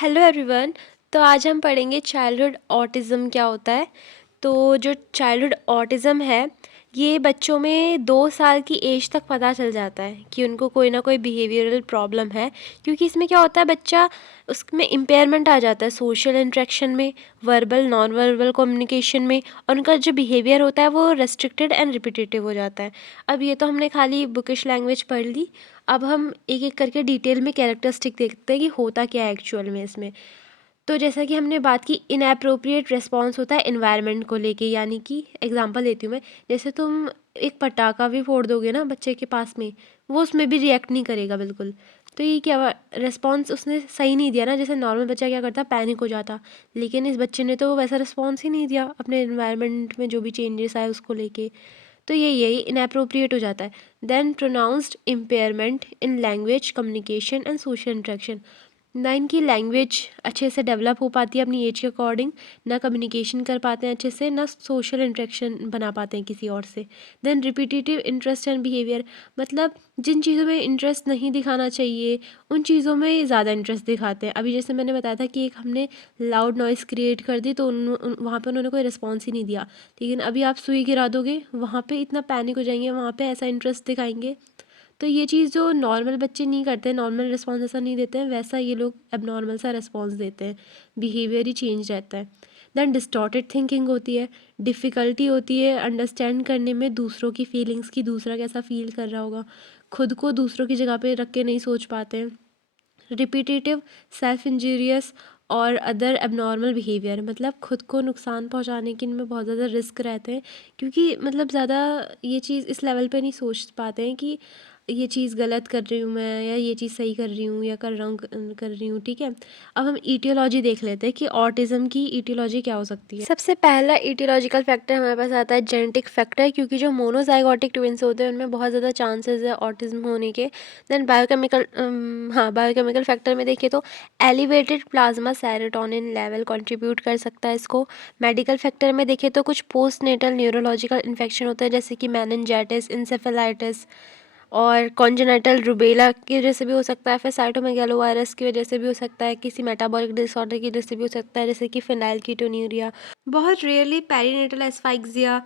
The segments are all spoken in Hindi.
Hello everyone. तो आज हम पढ़ेंगे चाइल्डहुड ऑटिज़म क्या होता है। तो जो चाइल्डहुड ऑटिज़म है ये बच्चों में 2 साल की एज तक पता चल जाता है कि उनको कोई ना कोई बिहेवियरल प्रॉब्लम है, क्योंकि इसमें क्या होता है बच्चा उसमें इम्पेयरमेंट आ जाता है सोशल इंटरेक्शन में, वर्बल नॉन वर्बल कम्युनिकेशन में, और उनका जो बिहेवियर होता है वो रेस्ट्रिक्टेड एंड रिपीटेटिव हो जाता है। अब ये तो हमने खाली बुकिश लैंग्वेज पढ़ ली। अब हम एक एक करके डिटेल में कैरेक्टरिस्टिक देखते हैं कि होता क्या है एक्चुअल में इसमें। तो जैसा कि हमने बात की, इनएप्रोप्रिएट रिस्पॉन्स होता है इन्वायरमेंट को लेके, यानी कि एग्जांपल देती हूँ मैं। जैसे तुम एक पटाखा भी फोड़ दोगे ना बच्चे के पास में, वो उसमें भी रिएक्ट नहीं करेगा बिल्कुल। तो ये क्या रिस्पॉन्स उसने सही नहीं दिया ना। जैसे नॉर्मल बच्चा क्या करता, पैनिक हो जाता, लेकिन इस बच्चे ने तो वैसा रिस्पॉन्स ही नहीं दिया अपने इन्वायरमेंट में जो भी चेंजेस आए उसको लेके। तो यही इनएप्रोप्रिएट हो जाता है। Then pronounced impairment in language communication and social interaction, ना इनकी लैंग्वेज अच्छे से डेवलप हो पाती है अपनी एज के अकॉर्डिंग, ना कम्युनिकेशन कर पाते हैं अच्छे से, ना सोशल इंटरेक्शन बना पाते हैं किसी और से। Then repetitive interest and behaviour, मतलब जिन चीज़ों में इंटरेस्ट नहीं दिखाना चाहिए उन चीज़ों में ज़्यादा इंटरेस्ट दिखाते हैं। अभी जैसे मैंने बताया था कि एक हमने लाउड नॉइस क्रिएट कर दी तो वहाँ पे उन्होंने कोई रिस्पॉन्स ही नहीं दिया, लेकिन अभी आप सुई गिरा दोगे वहाँ पे इतना पैनिक हो जाएंगे, वहाँ पे ऐसा इंटरेस्ट दिखाएंगे। तो ये चीज़ जो नॉर्मल बच्चे नहीं करते, नॉर्मल रिस्पॉन्स ऐसा नहीं देते हैं, वैसा ये लोग एबनॉर्मल सा रिस्पॉन्स देते हैं, बिहेवियर ही चेंज रहता है। देन डिस्टॉर्टेड थिंकिंग होती है, डिफ़िकल्टी होती है अंडरस्टैंड करने में दूसरों की फीलिंग्स की, दूसरा कैसा फील कर रहा होगा, खुद को दूसरों की जगह पे रख के नहीं सोच पाते हैं। रिपीटेटिव सेल्फ इंजीरियस और अदर एबनॉर्मल बिहेवियर, मतलब खुद को नुकसान पहुंचाने के इनमें बहुत ज़्यादा रिस्क रहते हैं, क्योंकि मतलब ज़्यादा ये चीज़ इस लेवल पे नहीं सोच पाते हैं कि ये चीज़ गलत कर रही हूँ मैं, या ये चीज़ सही कर रही हूँ, या कर रही हूँ। ठीक है, अब हम ईटियोलॉजी देख लेते हैं कि ऑटिज़म की ईटियोलॉजी क्या हो सकती है। सबसे पहला ईटियोलॉजिकल फैक्टर हमारे पास आता है जेनेटिक फैक्टर, क्योंकि जो मोनोजाइगोटिक ट्विंस होते हैं उनमें बहुत ज़्यादा चांसेस है ऑटिज़म होने के। देन बायोकेमिकल, हाँ बायोकेमिकल फैक्टर में देखिए तो elevated plasma serotonin level contribute कर सकता है इसको। मेडिकल फैक्टर में देखिए तो कुछ पोस्ट नेटल न्यूरोलॉजिकल इन्फेक्शन होते हैं, जैसे कि मेनिंजाइटिस, इंसेफेलाइटिस, और कॉन्जेनाइटल रूबेला की वजह से भी हो सकता है, फिर साइटोमेगालोवायरस की वजह से भी हो सकता है, किसी मेटाबॉलिक डिसऑर्डर की वजह से भी हो सकता है, जैसे कि फिनाइल कीटोन्यूरिया। बहुत rarely perinatal asphyxia,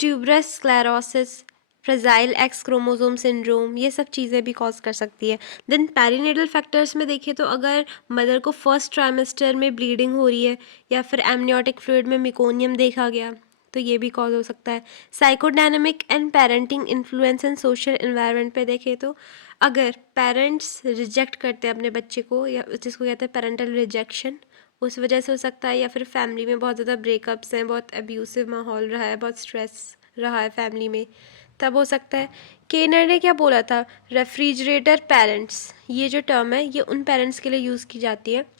tuberous sclerosis, fragile X chromosome syndrome, ये सब चीज़ें भी कॉज कर सकती है। देन पेरीनेटल फैक्टर्स में देखिए तो अगर मदर को फर्स्ट ट्राइमेस्टर में ब्लीडिंग हो रही है, या फिर एमनियोटिक फ्लूइड में मिकोनियम देखा गया, तो ये भी कॉज हो सकता है। Psychodynamic and parenting influence and social environment पे देखें तो अगर पेरेंट्स रिजेक्ट करते हैं अपने बच्चे को, या जिसको कहते हैं पेरेंटल रिजेक्शन, उस वजह से हो सकता है। या फिर फैमिली में बहुत ज़्यादा ब्रेकअप्स हैं, बहुत अब्यूसिव माहौल रहा है, बहुत स्ट्रेस रहा है फैमिली में, तब हो सकता है। केनर ने क्या बोला था, रेफ्रिजरेटर पेरेंट्स, ये जो टर्म है ये उन पेरेंट्स के लिए यूज़ की जाती है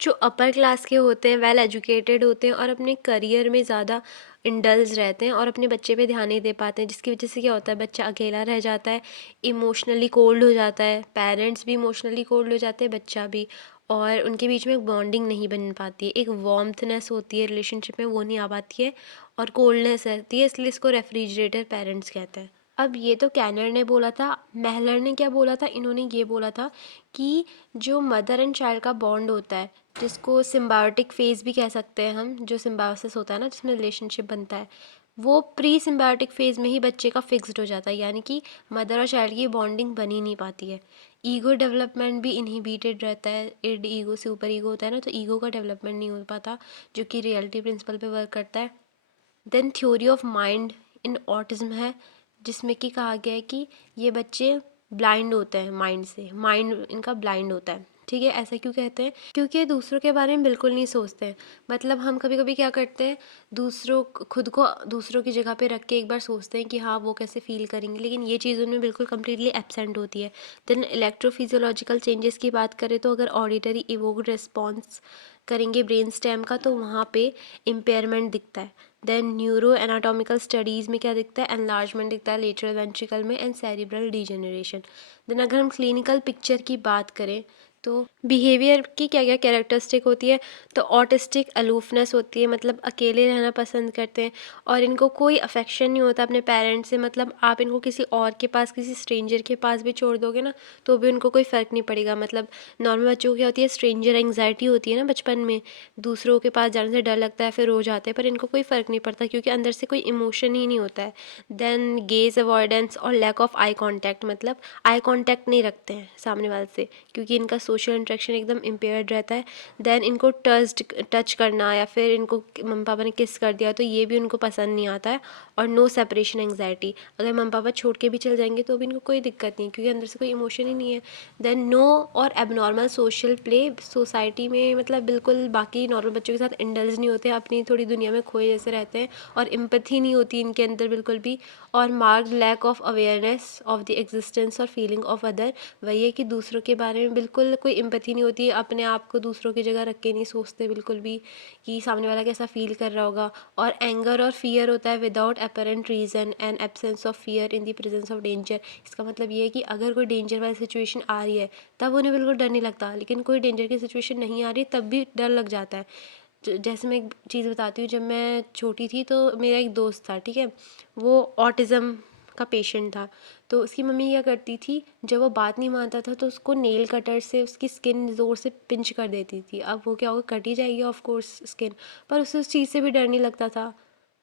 जो अपर क्लास के होते हैं, वेल एजुकेटेड होते हैं, और अपने करियर में ज़्यादा इंडल्ज रहते हैं और अपने बच्चे पे ध्यान नहीं दे पाते हैं, जिसकी वजह से क्या होता है बच्चा अकेला रह जाता है, इमोशनली कोल्ड हो जाता है, पेरेंट्स भी इमोशनली कोल्ड हो जाते हैं, बच्चा भी, और उनके बीच में एक बॉन्डिंग नहीं बन पाती है, एक वार्मथनेस होती है रिलेशनशिप में, वो नहीं आ पाती है, और कोल्डनेस रहती है, इसलिए इसको रेफ्रिजरेटर पेरेंट्स कहते हैं। अब ये तो कैनर ने बोला था। महलर ने क्या बोला था, इन्होंने ये बोला था कि जो मदर एंड चाइल्ड का बॉन्ड होता है, जिसको सिम्बायोटिक फेज़ भी कह सकते हैं हम, जो सिम्बायोसिस होता है ना जिसमें रिलेशनशिप बनता है, वो प्री सिम्बायोटिक फेज़ में ही बच्चे का फिक्स्ड हो जाता है, यानी कि मदर और चाइल्ड की बॉन्डिंग बनी नहीं पाती है। ईगो डेवलपमेंट भी इनहिबिटेड रहता है, इड ईगो से ऊपर ईगो होता है ना, तो ईगो का डेवलपमेंट नहीं हो पाता, जो कि रियलिटी प्रिंसिपल पे वर्क करता है। Then theory of mind in autism है, जिसमें कि कहा गया है कि ये बच्चे ब्लाइंड होते हैं माइंड से, माइंड इनका ब्लाइंड होता है। ठीक है, ऐसा क्यों कहते हैं, क्योंकि ये दूसरों के बारे में बिल्कुल नहीं सोचते हैं। मतलब हम कभी कभी क्या करते हैं, खुद को दूसरों की जगह पे रख के एक बार सोचते हैं कि हाँ वो कैसे फील करेंगे, लेकिन ये चीज़ उनमें बिल्कुल कम्प्लीटली एब्सेंट होती है। देन इलेक्ट्रोफिजियोलॉजिकल चेंजेस की बात करें तो अगर ऑडिटरी इवोक्ड रिस्पॉन्स करेंगे ब्रेन स्टेम का, तो वहाँ पे इम्पेयरमेंट दिखता है। देन न्यूरो एनाटॉमिकल स्टडीज़ में क्या दिखता है, एनलार्जमेंट दिखता है लेटरल वेंट्रिकल में, एंड सेरिब्रल डिजेनरेशन। देन अगर हम क्लिनिकल पिक्चर की बात करें तो बिहेवियर की क्या क्या कैरेक्टरिस्टिक होती है, तो ऑटिस्टिक अलूफनेस होती है, मतलब अकेले रहना पसंद करते हैं और इनको कोई अफेक्शन नहीं होता अपने पेरेंट्स से। मतलब आप इनको किसी और के पास, किसी स्ट्रेंजर के पास भी छोड़ दोगे ना तो भी उनको कोई फ़र्क नहीं पड़ेगा। मतलब नॉर्मल बच्चों को क्या होती है, स्ट्रेंजर एंग्जाइटी होती है ना बचपन में, दूसरों के पास जाने से डर लगता है, फिर रो जाते हैं, पर इनको कोई फ़र्क नहीं पड़ता क्योंकि अंदर से कोई इमोशन ही नहीं होता है। देन गेज अवॉइडेंस और लैक ऑफ आई कॉन्टैक्ट, मतलब आई कॉन्टैक्ट नहीं रखते हैं सामने वाले से क्योंकि इनका सोशल इंटरेक्शन एकदम इम्पेयर्ड रहता है। देन इनको टच करना या फिर इनको मम्मी पापा ने किस कर दिया तो ये भी उनको पसंद नहीं आता है। और नो सेपरेशन एंग्जाइटी, अगर मम्मी पापा छोड़ के भी चल जाएंगे तो भी इनको कोई दिक्कत नहीं क्योंकि अंदर से कोई इमोशन ही नहीं है। देन नो और एबनॉर्मल सोशल प्ले, सोसाइटी में मतलब बिल्कुल बाकी नॉर्मल बच्चों के साथ इंडल्ज नहीं होते, अपनी थोड़ी दुनिया में खोए जैसे रहते हैं और एम्पैथी नहीं होती इनके अंदर बिल्कुल भी। और marked lack of awareness of the existence और फीलिंग ऑफ अदर, वही है कि दूसरों के बारे में बिल्कुल कोई एम्पैथी नहीं होती, अपने आप को दूसरों की जगह रख के नहीं सोचते बिल्कुल भी कि सामने वाला कैसा फील कर रहा होगा। और एंगर और फियर होता है without apparent reason and absence of fear in the presence of danger. इसका मतलब ये है कि अगर कोई डेंजर वाली सिचुएशन आ रही है तब उन्हें बिल्कुल डर नहीं लगता, लेकिन कोई डेंजर की सिचुएशन नहीं आ रही तब भी डर लग जाता है। जैसे मैं एक चीज़ बताती हूँ, जब मैं छोटी थी तो मेरा एक दोस्त था, ठीक है, वो ऑटिज़म का पेशेंट था। तो उसकी मम्मी क्या करती थी, जब वो बात नहीं मानता था तो उसको नेल कटर से उसकी स्किन ज़ोर से पिंच कर देती थी। अब वो क्या होगा, कट ही जाएगी ऑफ कोर्स स्किन, पर उसे उस चीज़ से भी डर नहीं लगता था।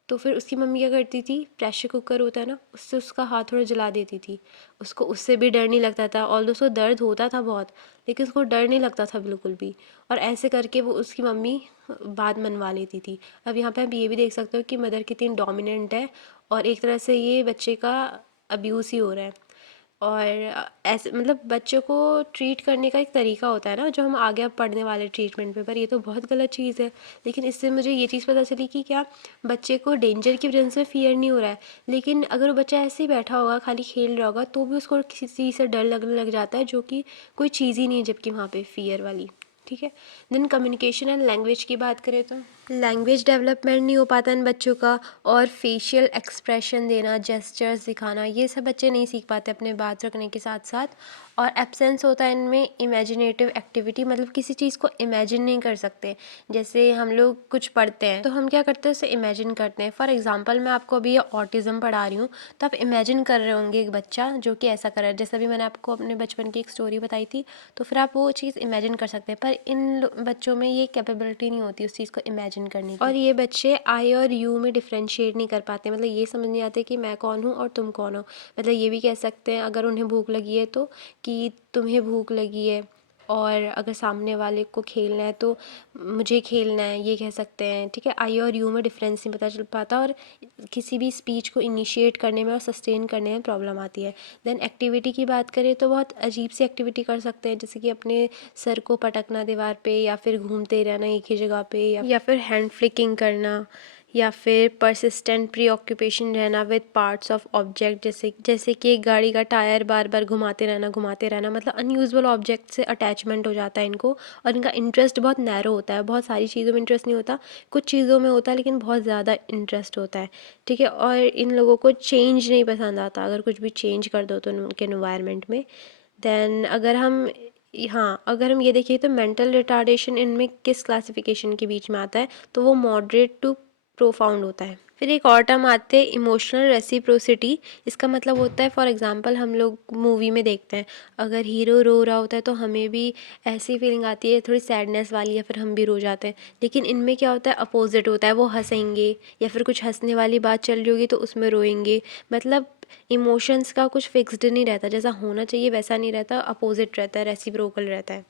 तो फिर उसकी मम्मी क्या करती थी, प्रेशर कुकर होता है ना, उससे उसका हाथ थोड़ा जला देती थी। उसको उससे भी डर नहीं लगता था, ऑल्दो उसको दर्द होता था बहुत, लेकिन उसको डर नहीं लगता था बिल्कुल भी। और ऐसे करके वो उसकी मम्मी बात मनवा लेती थी। अब यहाँ पे आप ये भी देख सकते हो कि मदर कितनी डोमिनेंट है और एक तरह से ये बच्चे का अब्यूज़ ही हो रहा है। और ऐसे मतलब बच्चों को ट्रीट करने का एक तरीका होता है ना, जो हम आगे अब पढ़ने वाले ट्रीटमेंट पे, पर ये तो बहुत गलत चीज़ है। लेकिन इससे मुझे ये चीज़ पता चली कि क्या बच्चे को डेंजर की वजह से फ़ियर नहीं हो रहा है, लेकिन अगर वो बच्चा ऐसे ही बैठा होगा खाली खेल रहा होगा तो भी उसको किसी चीज़ से डर लगने लग जाता है जो कि कोई चीज़ ही नहीं है, जबकि वहाँ पे फ़ियर वाली। ठीक है। देन कम्युनिकेशन एंड लैंग्वेज की बात करें तो लैंग्वेज डेवलपमेंट नहीं हो पाता इन बच्चों का, और फेशियल एक्सप्रेशन देना, जेस्चर्स दिखाना, ये सब बच्चे नहीं सीख पाते अपने बात रखने के साथ साथ। और एब्सेंस होता है इनमें इमेजिनेटिव एक्टिविटी, मतलब किसी चीज़ को इमेजिन नहीं कर सकते। जैसे हम लोग कुछ पढ़ते हैं तो हम क्या करते हैं, उसे इमेजिन करते हैं। फॉर एग्जांपल मैं आपको अभी ऑटिज़म पढ़ा रही हूँ तो आप इमेजिन कर रहे होंगे एक बच्चा जो कि ऐसा कर रहा है, जैसे अभी मैंने आपको अपने बचपन की एक स्टोरी बताई थी, तो फिर आप वो चीज़ इमेजिन कर सकते हैं। पर इन बच्चों में ये कैपेबिलिटी नहीं होती उस चीज़ को इमेजिन करने की। और ये बच्चे आई और यू में डिफ्रेंशिएट नहीं कर पाते, मतलब ये समझ नहीं आते कि मैं कौन हूँ और तुम कौन हो। मतलब ये भी कह सकते हैं अगर उन्हें भूख लगी है तो कि तुम्हें भूख लगी है, और अगर सामने वाले को खेलना है तो मुझे खेलना है, ये कह सकते हैं। ठीक है, आई और यू में डिफरेंस नहीं पता चल पाता और किसी भी स्पीच को इनिशिएट करने में और सस्टेन करने में प्रॉब्लम आती है। देन एक्टिविटी की बात करें तो बहुत अजीब सी एक्टिविटी कर सकते हैं, जैसे कि अपने सर को पटकना दीवार पे, या फिर घूमते रहना एक ही जगह पे, या फिर हैंड फ्लिकिंग करना, या फिर परसिस्टेंट प्रीऑक्यूपेशन रहना विद पार्ट्स ऑफ ऑब्जेक्ट, जैसे कि एक गाड़ी का टायर बार बार घुमाते रहना, मतलब अनयूजुअल ऑब्जेक्ट से अटैचमेंट हो जाता है इनको। और इनका इंटरेस्ट बहुत नैरो होता है, बहुत सारी चीज़ों में इंटरेस्ट नहीं होता, कुछ चीज़ों में होता है लेकिन बहुत ज़्यादा इंटरेस्ट होता है। ठीक है, और इन लोगों को चेंज नहीं पसंद आता, अगर कुछ भी चेंज कर दो तो उनके एनवायरनमेंट में। देन अगर हम ये देखें तो मेंटल रिटार्डेशन इनमें किस क्लासिफिकेशन के बीच में आता है, तो वो मॉडरेट टू प्रोफाउंड होता है। फिर एक और टर्म आते हैं इमोशनल रेसिप्रोसिटी। इसका मतलब होता है, फॉर एग्जांपल हम लोग मूवी में देखते हैं, अगर हीरो रो रहा होता है तो हमें भी ऐसी फीलिंग आती है थोड़ी सैडनेस वाली, या फिर हम भी रो जाते हैं। लेकिन इनमें क्या होता है, अपोजिट होता है, वो हंसेंगे या फिर कुछ हंसने वाली बात चल रही होगी तो उसमें रोएंगे। मतलब इमोशंस का कुछ फिक्स्ड नहीं रहता, जैसा होना चाहिए वैसा नहीं रहता, अपोजिट रहता है, रेसिप्रोकल रहता है।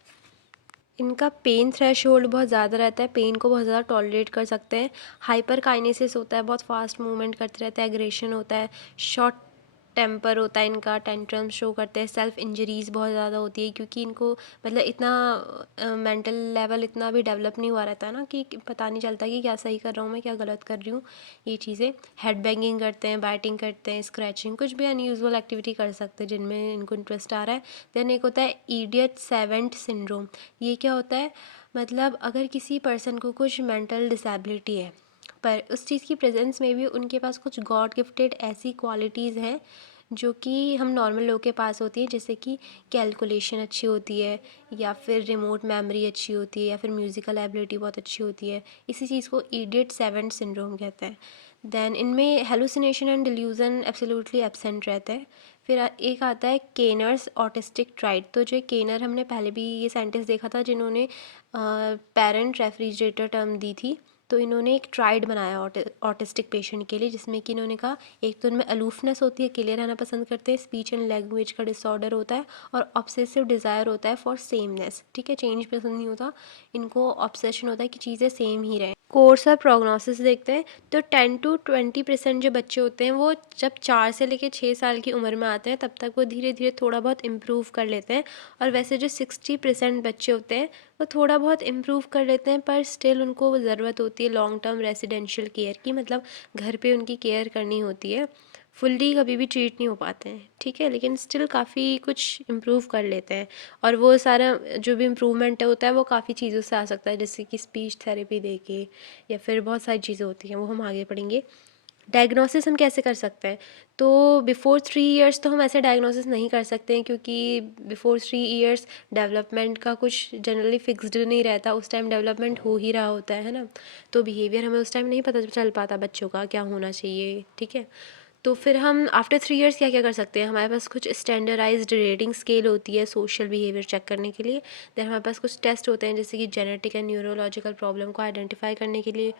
इनका पेन थ्रेशोल्ड बहुत ज़्यादा रहता है, पेन को बहुत ज़्यादा टॉलरेट कर सकते हैं। हाइपर काइनेसिस होता है, बहुत फास्ट मूवमेंट करते रहते हैं, एग्रेशन होता है, शॉर्ट टेम्पर होता है इनका, टेंट्रम्स शो करते हैं, सेल्फ इंजरीज़ बहुत ज़्यादा होती है क्योंकि इनको मतलब इतना मेंटल लेवल इतना भी डेवलप नहीं हुआ रहता है ना कि पता नहीं चलता कि क्या सही कर रहा हूँ मैं, क्या गलत कर रही हूँ। ये चीज़ें हेड बैंगिंग करते हैं, बैटिंग करते हैं, स्क्रैचिंग, कुछ भी अनयूजुअल एक्टिविटी कर सकते हैं जिनमें इनको इंटरेस्ट आ रहा है। देन एक होता है इडियट सेवेंट सिंड्रोम। ये क्या होता है, मतलब अगर किसी पर्सन को कुछ मेंटल डिसेबिलिटी है पर उस चीज़ की प्रेजेंस में भी उनके पास कुछ गॉड गिफ्टेड ऐसी क्वालिटीज़ हैं जो कि हम नॉर्मल लोग के पास होती है, जैसे कि कैलकुलेशन अच्छी होती है, या फिर रिमोट मेमोरी अच्छी होती है, या फिर म्यूज़िकल एबिलिटी बहुत अच्छी होती है। इसी चीज़ को इडियट सेवेंट सिंड्रोम कहते हैं। देन इनमें hallucination and delusion absolutely absent रहता है। फिर एक आता है केनर्स ऑटिस्टिक ट्राइड। तो जो केनर हमने पहले भी ये साइंटिस्ट देखा था जिन्होंने पेरेंट रेफ्रिजरेटर टर्म दी थी। तो इन्होंने एक ट्राइड बनाया ऑटिस्टिक पेशेंट के लिए, जिसमें कि इन्होंने कहा एक तो इनमें अलूफनेस होती है, अकेले रहना पसंद करते हैं, स्पीच एंड लैंग्वेज का डिसऑर्डर होता है, और ऑब्सेसिव डिज़ायर होता है फॉर सेमनेस। ठीक है, चेंज पसंद नहीं होता इनको, ऑब्सेशन होता है कि चीज़ें सेम ही रहें। कोर्स और प्रोग्नोसिस देखते हैं तो 10 to 20% जो बच्चे होते हैं वो जब 4 से लेकर 6 साल की उम्र में आते हैं तब तक वो धीरे धीरे थोड़ा बहुत इम्प्रूव कर लेते हैं। और वैसे जो 60% बच्चे होते हैं वो थोड़ा बहुत इम्प्रूव कर लेते हैं, पर स्टिल उनको ज़रूरत होती है लॉन्ग टर्म रेजिडेंशियल केयर की, मतलब घर पे उनकी केयर करनी होती है। फुल्ली कभी भी ट्रीट नहीं हो पाते हैं, ठीक है, लेकिन स्टिल काफ़ी कुछ इम्प्रूव कर लेते हैं। और वो सारा जो भी इम्प्रूवमेंट होता है वो काफ़ी चीज़ों से आ सकता है, जैसे कि स्पीच थेरेपी दे के, या फिर बहुत सारी चीज़ें होती हैं, वो हम आगे पढ़ेंगे। डायग्नोसिस हम कैसे कर सकते हैं? तो बिफ़ोर 3 इयर्स तो हम ऐसे डायग्नोसिस नहीं कर सकते हैं, क्योंकि बिफ़ोर 3 इयर्स डेवलपमेंट का कुछ जनरली फिक्स्ड नहीं रहता, उस टाइम डेवलपमेंट हो ही रहा होता है ना। तो बिहेवियर हमें उस टाइम नहीं पता चल पाता बच्चों का क्या होना चाहिए, ठीक है। तो फिर हम आफ्टर 3 इयर्स क्या क्या कर सकते हैं? हमारे पास कुछ स्टैंडर्डाइज्ड रेटिंग स्केल होती है सोशल बिहेवियर चेक करने के लिए। देन हमारे पास कुछ टेस्ट होते हैं, जैसे कि जेनेटिक एंड न्यूरोलॉजिकल प्रॉब्लम को आइडेंटिफाई करने के लिए।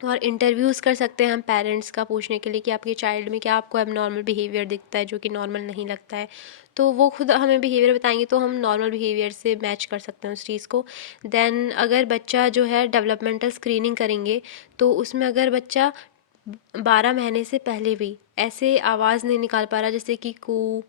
और इंटरव्यूज़ कर सकते हैं हम पेरेंट्स का पूछने के लिए कि आपके चाइल्ड में क्या आपको एबनॉर्मल बिहेवियर दिखता है जो कि नॉर्मल नहीं लगता है। तो वो खुद हमें बिहेवियर बताएंगे तो हम नॉर्मल बिहेवियर से मैच कर सकते हैं उस चीज़ को। देन अगर बच्चा जो है डेवलपमेंटल स्क्रीनिंग करेंगे, तो उसमें अगर बच्चा 12 महीने से पहले भी ऐसे आवाज़ नहीं निकाल पा रहा, जैसे कि कू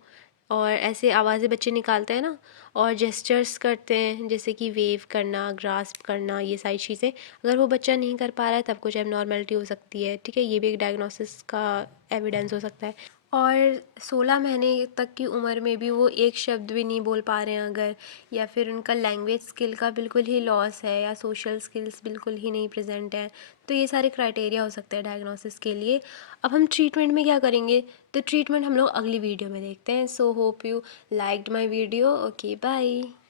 और ऐसे आवाज़ें बच्चे निकालते हैं ना, और जेस्चर्स करते हैं जैसे कि वेव करना, ग्रास्प करना, ये सारी चीज़ें अगर वो बच्चा नहीं कर पा रहा है तब कुछ एबनॉर्मेलिटी हो सकती है, ठीक है, ये भी एक डायग्नोसिस का एविडेंस हो सकता है। और 16 महीने तक की उम्र में भी वो एक शब्द भी नहीं बोल पा रहे हैं अगर, या फिर उनका लैंग्वेज स्किल का बिल्कुल ही लॉस है, या सोशल स्किल्स बिल्कुल ही नहीं प्रेजेंट है, तो ये सारे क्राइटेरिया हो सकते हैं डायग्नोसिस के लिए। अब हम ट्रीटमेंट में क्या करेंगे? तो ट्रीटमेंट हम लोग अगली वीडियो में देखते हैं। So hope you liked my video. Okay, bye.